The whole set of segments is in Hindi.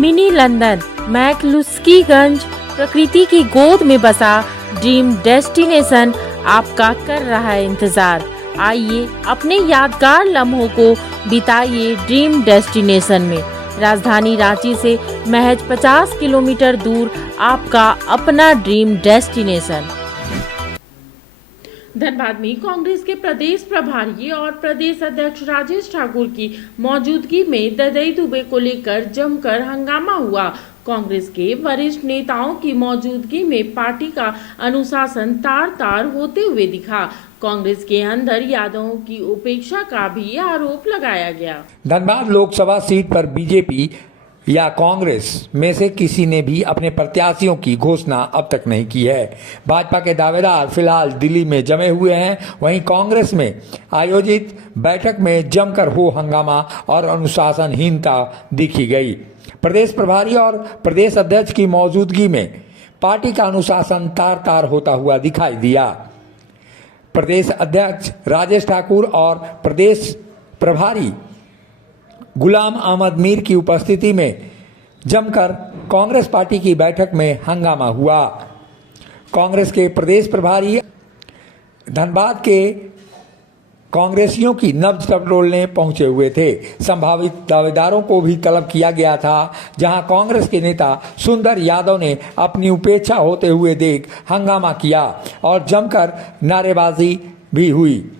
मिनी लंदन मैक्लुस्कीगंज प्रकृति की गोद में बसा ड्रीम डेस्टिनेशन आपका कर रहा है इंतजार। आइए अपने यादगार लम्हों को बिताइए ड्रीम डेस्टिनेशन में। राजधानी रांची से महज 50 किलोमीटर दूर आपका अपना ड्रीम डेस्टिनेशन। धनबाद में कांग्रेस के प्रदेश प्रभारी और प्रदेश अध्यक्ष राजेश ठाकुर की मौजूदगी में ददई दुबे को लेकर जमकर हंगामा हुआ। कांग्रेस के वरिष्ठ नेताओं की मौजूदगी में पार्टी का अनुशासन तार-तार होते हुए दिखा। कांग्रेस के अंदर यादवों की उपेक्षा का भी आरोप लगाया गया। धनबाद लोकसभा सीट पर बीजेपी या कांग्रेस में से किसी ने भी अपने प्रत्याशियों की घोषणा अब तक नहीं की है। भाजपा के दावेदार फिलहाल दिल्ली में जमे हुए हैं, वहीं कांग्रेस में आयोजित बैठक में जमकर हो हंगामा और अनुशासनहीनता देखी गई। प्रदेश प्रभारी और प्रदेश अध्यक्ष की मौजूदगी में पार्टी का अनुशासन तार-तार होता हुआ दिखाई दिया। प्रदेश अध्यक्ष राजेश ठाकुर और प्रदेश प्रभारी गुलाम अहमद मीर की उपस्थिति में जमकर कांग्रेस पार्टी की बैठक में हंगामा हुआ। कांग्रेस के प्रदेश प्रभारी धनबाद के कांग्रेसियों की नब्ज टटोलने पहुंचे हुए थे। संभावित दावेदारों को भी तलब किया गया था, जहां कांग्रेस के नेता सुंदर यादव ने अपनी उपेक्षा होते हुए देख हंगामा किया और जमकर नारेबाजी भी हुई।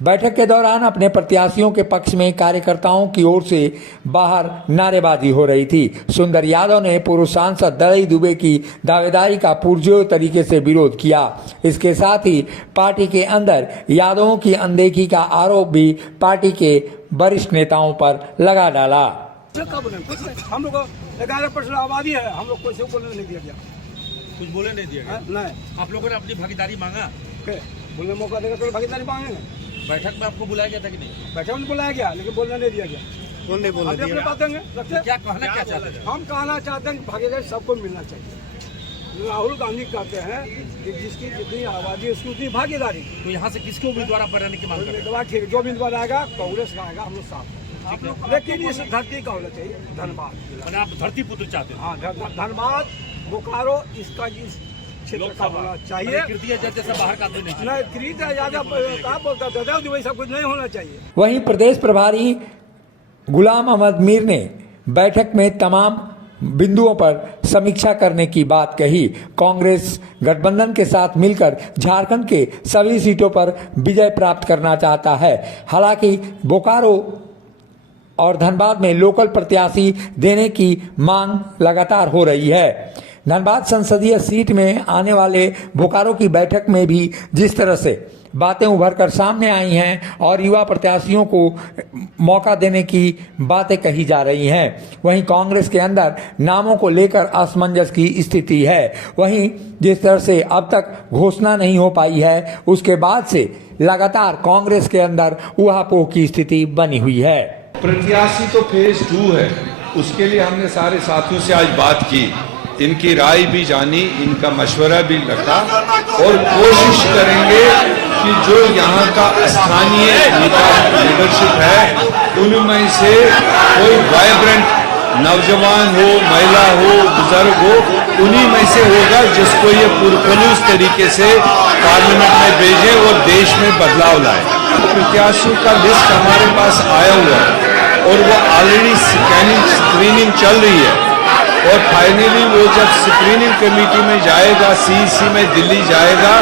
बैठक के दौरान अपने प्रत्याशियों के पक्ष में कार्यकर्ताओं की ओर से बाहर नारेबाजी हो रही थी। सुंदर यादव ने पूर्व सांसद ददई दुबे की दावेदारी का पुरजोर तरीके से विरोध किया। इसके साथ ही पार्टी के अंदर यादवों की अनदेखी का आरोप भी पार्टी के वरिष्ठ नेताओं पर लगा डाला। हम लोग 11% आबादी है, हम लोग को बोलने नहीं दिया गया, कुछ बोले नहीं दिया गया। नहीं, आप लोगों ने अपनी भागीदारी मांगा, बोलने मौका देगा तो भागीदारी मांगेंगे। बैठक में आपको बुलाया गया था कि नहीं? बैठक में बुलाया गया, लेकिन बोलने नहीं दिया गया। कौन नहीं बोलने दिया? बात देंगे। क्या कहना क्या चाहते थे? हम कहना चाहते हैं कि भागीदारी सबको मिलना चाहिए। राहुल गांधी कहते हैं कि जिसकी जितनी आबादी है उसकी उतनी भागीदारी। तो यहाँ से किसको उम्मीदवार बनाने की मांग करें? ठीक, जो उम्मीदवार आएगा कांग्रेस का आएगा, हम लोग साथ। लेकिन इस धरती का होना चाहिए धनबाद। आप धरती पुत्र चाहते हैं? हाँ, धनबाद बोकारो इसका क्षेत्र का होना चाहिए। जैसे बाहर का तो नहीं, ज्यादा कहा बोलता था, वैसा कुछ नहीं होना चाहिए। वहीं प्रदेश प्रभारी गुलाम अहमद मीर ने बैठक में तमाम बिंदुओं पर समीक्षा करने की बात कही। कांग्रेस गठबंधन के साथ मिलकर झारखंड के सभी सीटों पर विजय प्राप्त करना चाहता है। हालांकि बोकारो और धनबाद में लोकल प्रत्याशी देने की मांग लगातार हो रही है। धनबाद संसदीय सीट में आने वाले बोकारो की बैठक में भी जिस तरह से बातें उभरकर सामने आई हैं और युवा प्रत्याशियों को मौका देने की बातें कही जा रही हैं, वहीं कांग्रेस के अंदर नामों को लेकर असमंजस की स्थिति है। वहीं जिस तरह से अब तक घोषणा नहीं हो पाई है, उसके बाद से लगातार कांग्रेस के अंदर ऊहापोह की स्थिति बनी हुई है। प्रत्याशी तो फेज 2 है, उसके लिए हमने सारे साथियों से आज बात की, इनकी राय भी जानी, इनका मशवरा भी रखा और कोशिश करेंगे कि जो यहाँ का स्थानीय लीडरशिप है उनमें से कोई वाइब्रेंट नौजवान हो, महिला हो, बुजुर्ग हो, उन्हीं में से होगा जिसको ये पुरखलूस तरीके से पार्लियामेंट में भेजें और देश में बदलाव लाए। प्रत्याशियों का लिस्ट हमारे पास आया हुआ है और वो ऑलरेडी स्क्रीनिंग चल रही है और फाइनली वो जब स्क्रीनिंग कमेटी में जाएगा, सीईसी में दिल्ली जाएगा,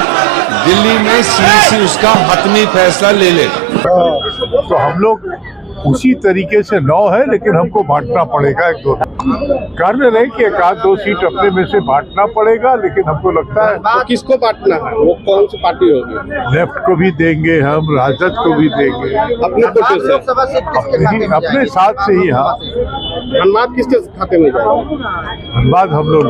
दिल्ली में सीईसी उसका हतमी फैसला ले लेगा। तो हम लोग उसी तरीके से 9 है, लेकिन हमको बांटना पड़ेगा। एक दो कारण नहीं कि एक आध 2 सीट अपने में से बांटना पड़ेगा, लेकिन हमको लगता है तो किसको बांटना है, वो कौन सी पार्टी होगी? लेफ्ट को भी देंगे, हम राजद को भी देंगे, अपने कोटे से, अपने साथ से ही। हाँ, धनबाद किसके खाते में जाएगा? धनबाद हम लोग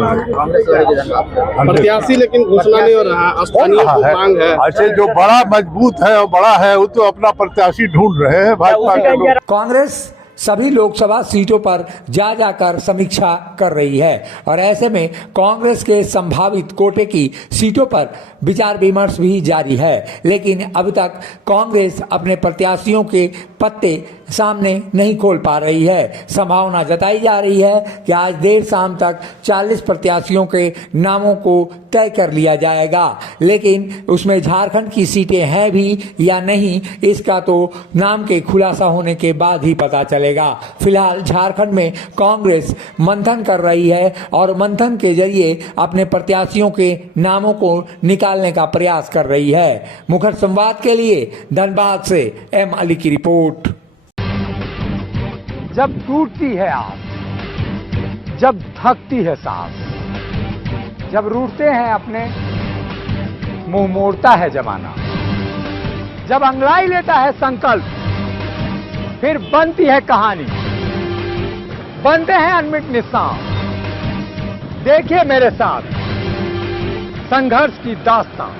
प्रत्याशी लेकिन घोषणा नहीं हो रहा, स्थानीय मांग है। अच्छा, जो बड़ा मजबूत है और बड़ा है वो तो अपना प्रत्याशी ढूंढ रहे हैं भाजपा के लोग। कांग्रेस सभी लोकसभा सीटों पर जा जाकर समीक्षा कर रही है और ऐसे में कांग्रेस के संभावित कोटे की सीटों पर विचार विमर्श भी जारी है, लेकिन अभी तक कांग्रेस अपने प्रत्याशियों के पत्ते सामने नहीं खोल पा रही है। संभावना जताई जा रही है कि आज देर शाम तक 40 प्रत्याशियों के नामों को तय कर लिया जाएगा, लेकिन उसमें झारखंड की सीटें हैं भी या नहीं, इसका तो नाम के खुलासा होने के बाद ही पता चलेगा। फिलहाल झारखंड में कांग्रेस मंथन कर रही है और मंथन के जरिए अपने प्रत्याशियों के नामों को निकालने का प्रयास कर रही है। मुखर संवाद के लिए धनबाद से एम अली की रिपोर्ट। जब टूटती है आस, जब थकती है सांस, जब रूठते हैं अपने, मुंह मोड़ता है जमाना, जब अंगड़ाई लेता है संकल्प, फिर बनती है कहानी, बनते हैं अनमिट निशान। देखिए मेरे साथ संघर्ष की दास्तां।